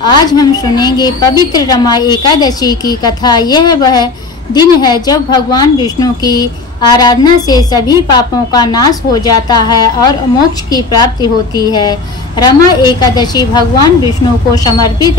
आज हम सुनेंगे पवित्र रमा एकादशी की कथा। यह वह दिन है जब भगवान विष्णु की आराधना से सभी पापों का नाश हो जाता है और मोक्ष की प्राप्ति होती है। रमा एकादशी भगवान विष्णु को समर्पित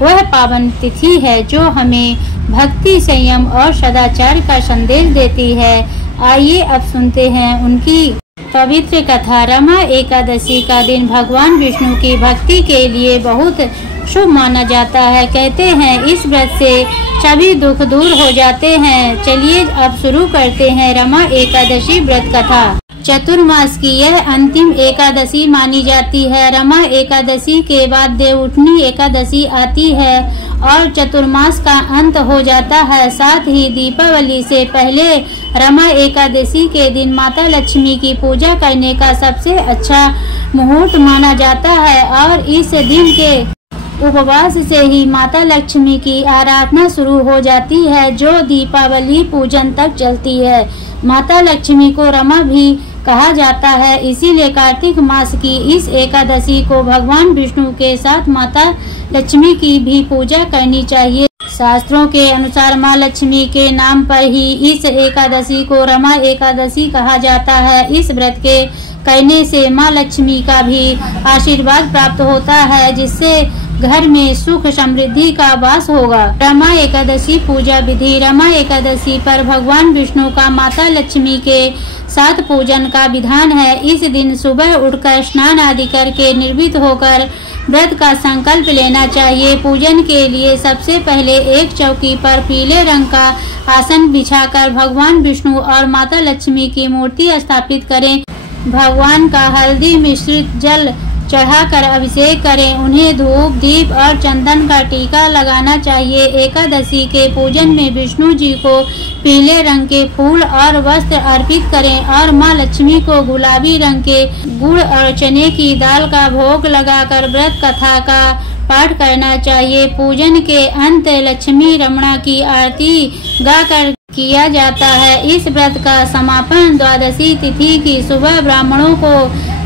वह पावन तिथि है जो हमें भक्ति, संयम और सदाचार का संदेश देती है। आइए अब सुनते हैं उनकी पवित्र कथा। रमा एकादशी का दिन भगवान विष्णु की भक्ति के लिए बहुत शुभ माना जाता है। कहते हैं इस व्रत से सभी दुख दूर हो जाते हैं। चलिए अब शुरू करते हैं रमा एकादशी व्रत कथा। चतुर्मास की यह अंतिम एकादशी मानी जाती है। रमा एकादशी के बाद देवउठनी एकादशी आती है और चतुर्मास का अंत हो जाता है। साथ ही दीपावली से पहले रमा एकादशी के दिन माता लक्ष्मी की पूजा करने का सबसे अच्छा मुहूर्त माना जाता है और इस दिन के उपवास से ही माता लक्ष्मी की आराधना शुरू हो जाती है जो दीपावली पूजन तक चलती है। माता लक्ष्मी को रमा भी कहा जाता है, इसीलिए कार्तिक मास की इस एकादशी को भगवान विष्णु के साथ माता लक्ष्मी की भी पूजा करनी चाहिए। शास्त्रों के अनुसार माँ लक्ष्मी के नाम पर ही इस एकादशी को रमा एकादशी कहा जाता है। इस व्रत के करने से माँ लक्ष्मी का भी आशीर्वाद प्राप्त होता है, जिससे घर में सुख समृद्धि का वास होगा। रमा एकादशी पूजा विधि। रमा एकादशी पर भगवान विष्णु का माता लक्ष्मी के साथ पूजन का विधान है। इस दिन सुबह उठकर स्नान आदि करके निर्भीत होकर व्रत का संकल्प लेना चाहिए। पूजन के लिए सबसे पहले एक चौकी पर पीले रंग का आसन बिछाकर भगवान विष्णु और माता लक्ष्मी की मूर्ति स्थापित करें। भगवान का हल्दी मिश्रित जल चढ़ाकर अभिषेक करें। उन्हें धूप, दीप और चंदन का टीका लगाना चाहिए। एकादशी के पूजन में विष्णु जी को पीले रंग के फूल और वस्त्र अर्पित करें और माँ लक्ष्मी को गुलाबी रंग के गुड़ और चने की दाल का भोग लगाकर व्रत कथा का पाठ करना चाहिए। पूजन के अंत लक्ष्मी रमणा की आरती गाकर किया जाता है। इस व्रत का समापन द्वादशी तिथि की सुबह ब्राह्मणों को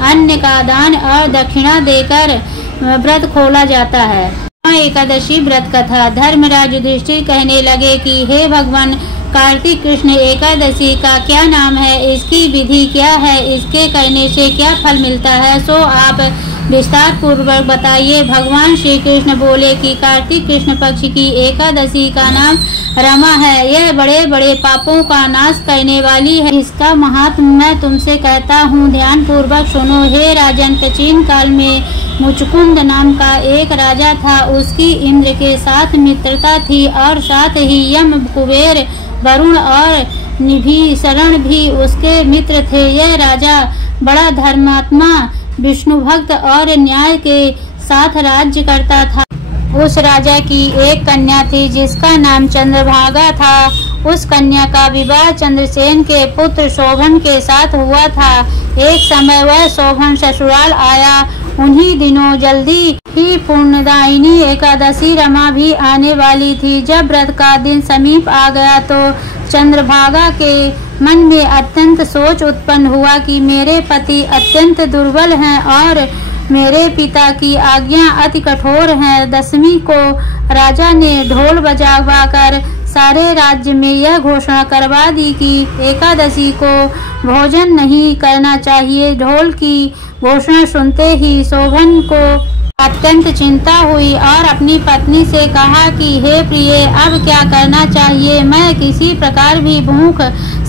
अन्न का दान और दक्षिणा देकर व्रत खोला जाता है। एकादशी व्रत कथा। धर्मराज युधिष्ठिर कहने लगे कि हे भगवान, कार्तिक कृष्ण एकादशी का क्या नाम है, इसकी विधि क्या है, इसके करने से क्या फल मिलता है, सो आप विस्तार पूर्वक बताइए। भगवान श्री कृष्ण बोले कि कार्तिक कृष्ण पक्ष की एकादशी का नाम रमा है। यह बड़े बड़े पापों का नाश करने वाली है। इसका महात्म्य मैं तुमसे कहता हूँ, ध्यान पूर्वक सुनो। हे राजन, प्राचीन काल में मुचकुंद नाम का एक राजा था। उसकी इंद्र के साथ मित्रता थी और साथ ही यम, कुबेर, वरुण और निभिशरण भी उसके मित्र थे। यह राजा बड़ा धर्मात्मा, विष्णु भक्त और न्याय के साथ राज्य करता था। उस राजा की एक कन्या थी जिसका नाम चंद्रभागा था। उस कन्या का विवाह चंद्रसेन के पुत्र शोभन के साथ हुआ था। एक समय वह शोभन ससुराल आया। उन्हीं दिनों जल्दी ही पुण्यदायिनी एकादशी रमा भी आने वाली थी। जब व्रत का दिन समीप आ गया तो चंद्रभागा के मन में अत्यंत सोच उत्पन्न हुआ कि मेरे पति अत्यंत दुर्बल हैं और मेरे पिता की आज्ञा अति कठोर है। दशमी को राजा ने ढोल बजाकर सारे राज्य में यह घोषणा करवा दी कि एकादशी को भोजन नहीं करना चाहिए। ढोल की घोषणा सुनते ही शोभन को अत्यंत चिंता हुई और अपनी पत्नी से कहा कि हे प्रिय, अब क्या करना चाहिए? मैं किसी प्रकार भी भूख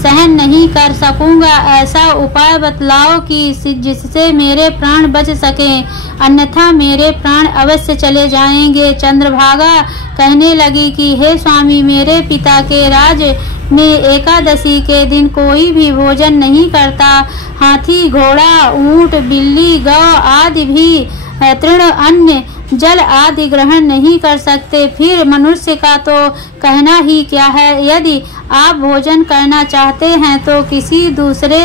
सहन नहीं कर सकूंगा। ऐसा उपाय बतलाओ कि जिससे मेरे प्राण बच सकें, अन्यथा मेरे प्राण अवश्य चले जाएंगे। चंद्रभागा कहने लगी कि हे स्वामी, मेरे पिता के राज में एकादशी के दिन कोई भी भोजन नहीं करता। हाथी, घोड़ा, ऊंट, बिल्ली, गौ आदि भी तृण, अन्न, जल आदि ग्रहण नहीं कर सकते। फिर मनुष्य का तो कहना ही क्या है। यदि आप भोजन करना चाहते हैं तो किसी दूसरे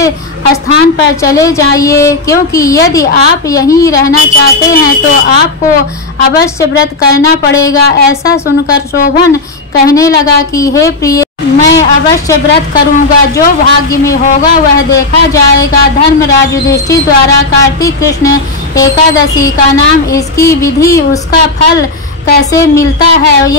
स्थान पर चले जाइए, क्योंकि यदि आप यहीं रहना चाहते हैं तो आपको अवश्य व्रत करना पड़ेगा। ऐसा सुनकर शोभन कहने लगा कि हे प्रिय, मैं अवश्य व्रत करूंगा। जो भाग्य में होगा वह देखा जाएगा। धर्मराज युधिष्ठिर द्वारा कार्तिक कृष्ण एकादशी का नाम, इसकी विधि, उसका फल कैसे मिलता है,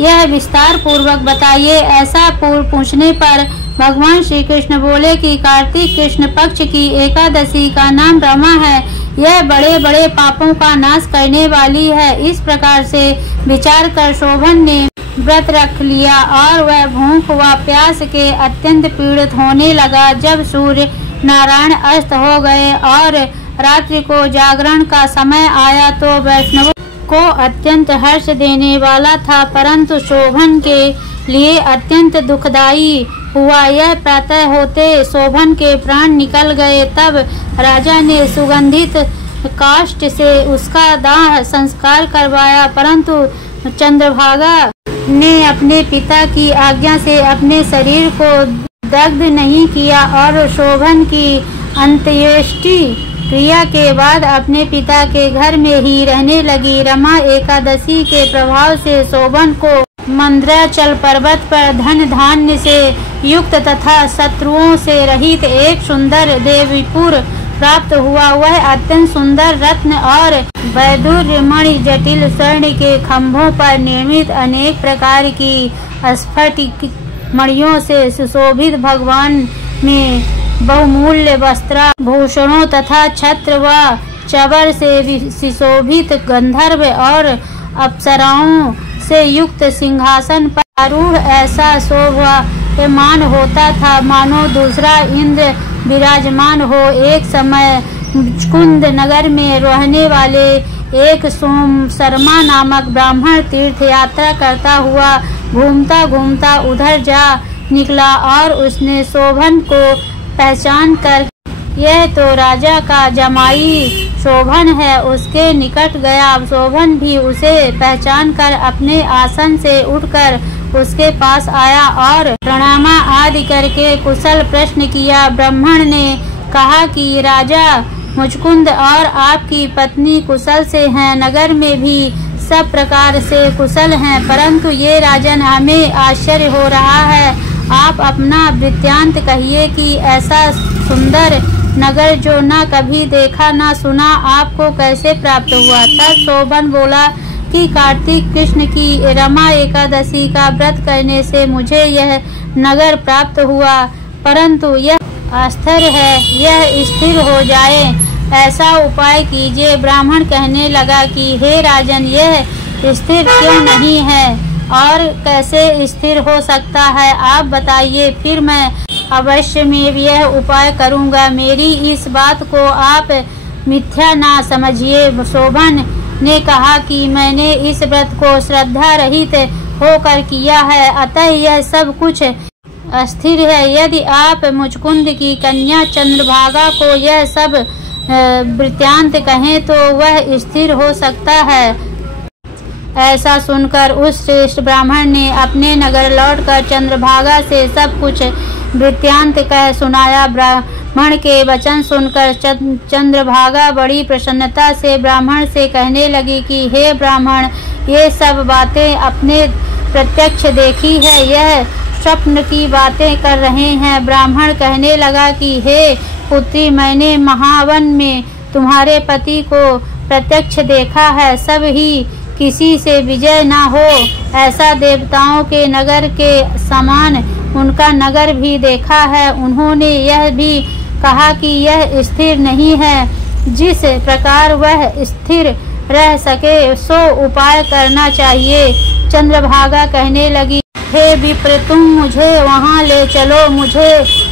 यह विस्तार पूर्वक बताइए। ऐसा पूछने पर भगवान श्री कृष्ण बोले कि कार्तिक कृष्ण पक्ष की एकादशी का नाम रमा है। यह बड़े बड़े पापों का नाश करने वाली है। इस प्रकार से विचार कर शोभन ने व्रत रख लिया और वह भूख व प्यास के अत्यंत पीड़ित होने लगा। जब सूर्य नारायण अस्त हो गए और रात्रि को जागरण का समय आया तो वैष्णवों को अत्यंत हर्ष देने वाला था, परंतु शोभन के लिए अत्यंत दुखदायी हुआ। यह प्रातः होते शोभन के प्राण निकल गए। तब राजा ने सुगंधित काष्ठ से उसका दाह संस्कार करवाया, परंतु चंद्रभागा ने अपने पिता की आज्ञा से अपने शरीर को दग्ध नहीं किया और शोभन की अंत्येष्टि क्रिया के बाद अपने पिता के घर में ही रहने लगी। रमा एकादशी के प्रभाव से शोभन को मंद्राचल पर्वत पर धन धान्य से युक्त तथा शत्रुओं से रहित एक सुंदर देवीपुर प्राप्त हुआ। वह अत्यंत सुंदर रत्न और वैदुर्य मणि, जटिल स्वर्ण के खंभों पर निर्मित अनेक प्रकार की स्फटिक मणियों से सुशोभित, भगवान में बहुमूल्य वस्त्राभूषणों तथा छत्र व चवर से सुशोभित, गंधर्व और अप्सराओं से युक्त सिंहासन पर आरूढ़ ऐसा शोभायमान होता था मानो दूसरा इंद्र विराजमान हो। एक समय मुचकुंद नगर में रहने वाले एक सोम शर्मा नामक ब्राह्मण तीर्थ यात्रा करता हुआ घूमता घूमता उधर जा निकला और उसने शोभन को पहचान कर यह तो राजा का जमाई शोभन है, उसके निकट गया। शोभन भी उसे पहचान कर अपने आसन से उठकर उसके पास आया और प्रणाम आदि करके कुशल प्रश्न किया। ब्राह्मण ने कहा कि राजा मुचकुंद और आपकी पत्नी कुशल से हैं, नगर में भी सब प्रकार से कुशल हैं, परंतु ये राजन हमें आश्चर्य हो रहा है। आप अपना वृत्तांत कहिए कि ऐसा सुंदर नगर जो न कभी देखा न सुना आपको कैसे प्राप्त हुआ। तब शोभन बोला कि कार्तिक कृष्ण की रमा एकादशी का व्रत करने से मुझे यह नगर प्राप्त हुआ, परंतु यह अस्थिर है, यह स्थिर हो जाए ऐसा उपाय कीजिए। ब्राह्मण कहने लगा कि हे राजन, यह स्थिर क्यों नहीं है और कैसे स्थिर हो सकता है, आप बताइए, फिर मैं अवश्य में यह उपाय करूंगा। मेरी इस बात को आप मिथ्या ना समझिए। शोभन ने कहा कि मैंने इस व्रत को श्रद्धा रहित होकर किया है, अतः यह सब कुछ अस्थिर है। यदि आप मुचकुंद की कन्या चंद्रभागा को यह सब वृत्तांत कहें तो वह स्थिर हो सकता है। ऐसा सुनकर उस श्रेष्ठ ब्राह्मण ने अपने नगर लौटकर चंद्रभागा से सब कुछ वृत्तांत कह सुनाया। ब्राह्मण के वचन सुनकर चंद्रभागा बड़ी प्रसन्नता से ब्राह्मण से कहने लगी कि हे ब्राह्मण, ये सब बातें अपने प्रत्यक्ष देखी है, यह स्वप्न की बातें कर रहे हैं। ब्राह्मण कहने लगा कि हे पुत्री, मैंने महावन में तुम्हारे पति को प्रत्यक्ष देखा है, सब ही किसी से विजय न हो ऐसा देवताओं के नगर के समान उनका नगर भी देखा है। उन्होंने यह भी कहा कि यह स्थिर नहीं है, जिस प्रकार वह स्थिर रह सके सो उपाय करना चाहिए। चंद्रभागा कहने लगी, हे विप्र, तुम मुझे वहाँ ले चलो, मुझे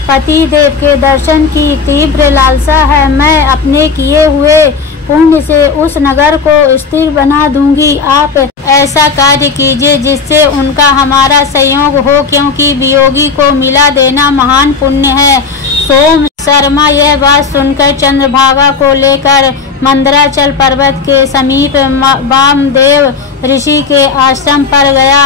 पति देव के दर्शन की तीव्र लालसा है। मैं अपने किए हुए पुण्य से उस नगर को स्थिर बना दूंगी। आप ऐसा कार्य कीजिए जिससे उनका हमारा संयोग हो, क्योंकि वियोगी को मिला देना महान पुण्य है। सोम शर्मा यह बात सुनकर चंद्रभागा को लेकर मंदराचल पर्वत के समीप वामदेव ऋषि के आश्रम पर गया।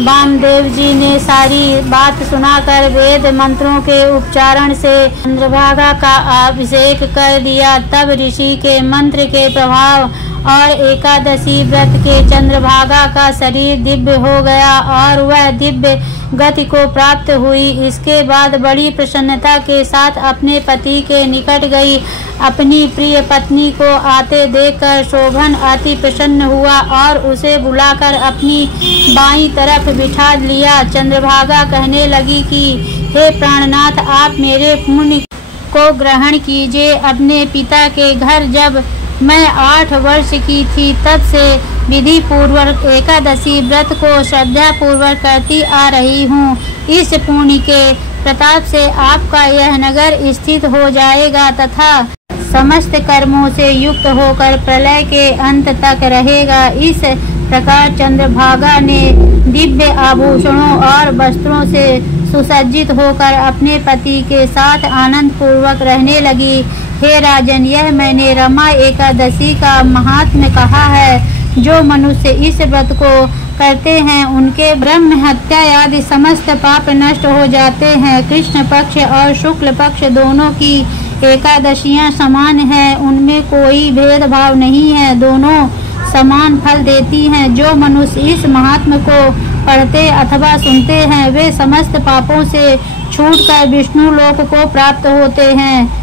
वामदेव जी ने सारी बात सुनाकर वेद मंत्रों के उच्चारण से चंद्रभागा का अभिषेक कर दिया। तब ऋषि के मंत्र के प्रभाव और एकादशी व्रत के चंद्रभागा का शरीर दिव्य हो गया और वह दिव्य गति को प्राप्त हुई। इसके बाद बड़ी प्रसन्नता के साथ अपने पति के निकट गई। अपनी प्रिय पत्नी को आते देखकर शोभन अति प्रसन्न हुआ और उसे बुलाकर अपनी बाईं तरफ बिठा लिया। चंद्रभागा कहने लगी कि हे प्राणनाथ, आप मेरे पुण्य को ग्रहण कीजिए। अपने पिता के घर जब मैं 8 वर्ष की थी तब से विधि पूर्वक एकादशी व्रत को श्रद्धा पूर्वक करती आ रही हूँ। इस पुण्य के प्रताप से आपका यह नगर स्थित हो जाएगा तथा समस्त कर्मों से युक्त होकर प्रलय के अंत तक रहेगा। इस प्रकार चंद्रभागा ने दिव्य आभूषणों और वस्त्रों से सुसज्जित होकर अपने पति के साथ आनंद पूर्वक रहने लगी। हे राजन, यह मैंने रमा एकादशी का महात्म्य कहा है। जो मनुष्य इस व्रत को करते हैं उनके ब्रह्म हत्या आदि समस्त पाप नष्ट हो जाते हैं। कृष्ण पक्ष और शुक्ल पक्ष दोनों की एकादशियां समान हैं, उनमें कोई भेदभाव नहीं है, दोनों समान फल देती हैं। जो मनुष्य इस महात्म्य को पढ़ते अथवा सुनते हैं वे समस्त पापों से छूटकर विष्णु लोक को प्राप्त होते हैं।